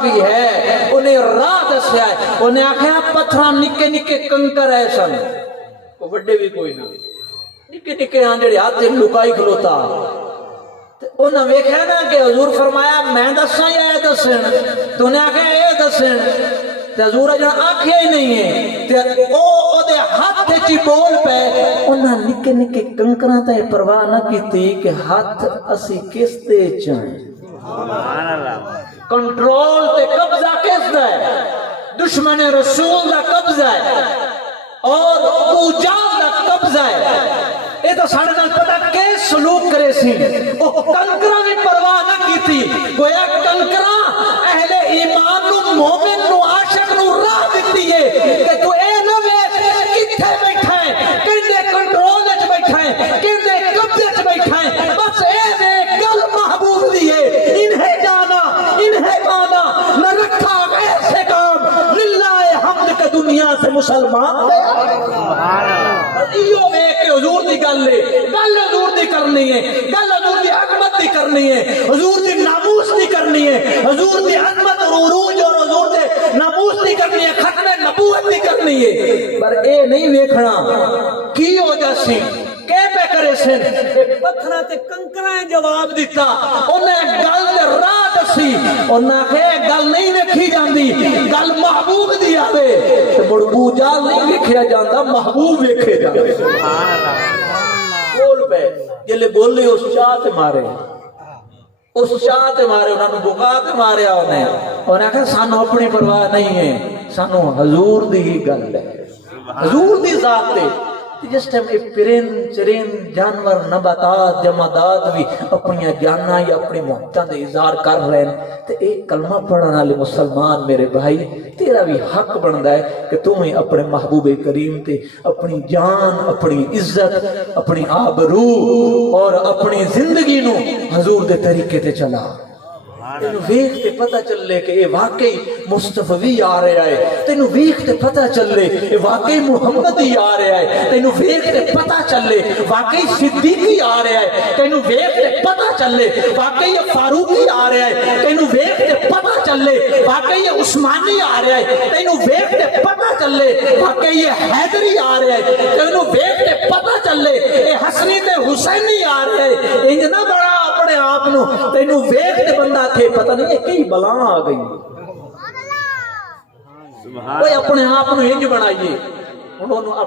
بھی ہے انہیں راہ دسیا ہے انہیں آخیا پتھراں نکے نکے کنکر ہے سن وہ بڑے بھی کوئی نہ نکے نکے ہاں جڑے ہاتھ لکائی کھلوتا انہیں ویکھیا نا کہ حضور فرمایا میں دساں یا اے دسن تو انہیں آخیا اے دسن تے حضور جہاں آنکھیں ہی نہیں ہے تے او دے ہاتھ چی بول پے انہاں نکے نکے کنکراں تے پرواہ نہ کیتی کہ ہاتھ اسی کس تے چاہیں کنٹرول تے قبضہ کس دا ہے دشمن رسول دا قبضہ ہے اور اوجاد دا قبضہ ہے یہ تو سارے نال پتا کہ سلوک کرے سی او کنکراں دی پرواہ نہ کیتی گویا کنکراں اہل ایمان نو مومن نو عاشق نو راہ دیتی ہے کہ تو اے نہ ویکھ کتھے بیٹھا ہے کنے کنٹرول وچ بیٹھا ہے کنے قبضے وچ بیٹھا ہے بس اے ویکھ گل محبوب دی ہے انہیں جانا انہیں مانا نہ رکھا ایسے کام للہ حمد کا دنیا سے مسلمان سبحان اللہ ایو ویکھ حضور دی گل ہے گل حضور دی کرنی ہے گل حضور دی عظمت دی کرنی ہے حضور دی ناموس دی کرنی ہے حضور دی عظمت اور عروج اور حضور دے ناموس دی کرنی ہے ختم نبوت دی کرنی ہے پر اے نہیں ویکھنا کی وجہ سی کہ پہ کرے سن پتھراں تے کنکراں جواب دیتا انہیں گل دے راہ دسی انہاں کہ گل نہیں ویکھی جاندی گل محبوب دی آوے تے مڑبو جال نہیں ویکھیا جاندا محبوب ویکھے جاندے سبحان اللہ بول پہ جلے بولے اس چاہ تے مارے اس چاہ تے مارے انہاں نو بکا تے ماریا انہیں کہا سانو اپنی پرواہ نہیں ہے سانو حضور دی ہی گل ہے حضور دی ذات تے جس ٹائم پرند چرند جانور نباتات جمادات بھی اپنی جانا یا اپنی محبتاں دے اظہار کر رہے ہیں تے ایک کلمہ پڑھنے والے مسلمان میرے بھائی تیرا بھی حق بندا ہے کہ تمہیں اپنے محبوب کریم تے اپنی جان اپنی عزت اپنی آبرو اور اپنی زندگی نو حضور دے طریقے تے چلا تینوں ویکھ تے پتہ چلے کہ یہ واقعی مصطفی آ رہا ہے تینوں ویکھ تے پتہ چلے یہ واقعی محمد ہی آ رہا ہے تینوں ویکھ تے پتہ چلے واقعی صدیقی آ رہا ہے تینوں ویکھ تے پتہ چلے واقعی فاروقی آ رہا ہے تینوں ویکھ تے پتہ چلے واقعی عثمانی آ رہا ہے تینوں ویکھ تے پتہ چلے واقعی حیدری آ رہا ہے تینوں ویکھ تے پتہ چلے یہ حسنی تے حسینی آ رہا ہے انج نہ بڑا اپنے آپ نو تینوں ویکھ تے بندہ تھے پتہ نہیں ہے کئی بلا آ گئی کوئی اپنے آپ نو انج بنائیے انہوں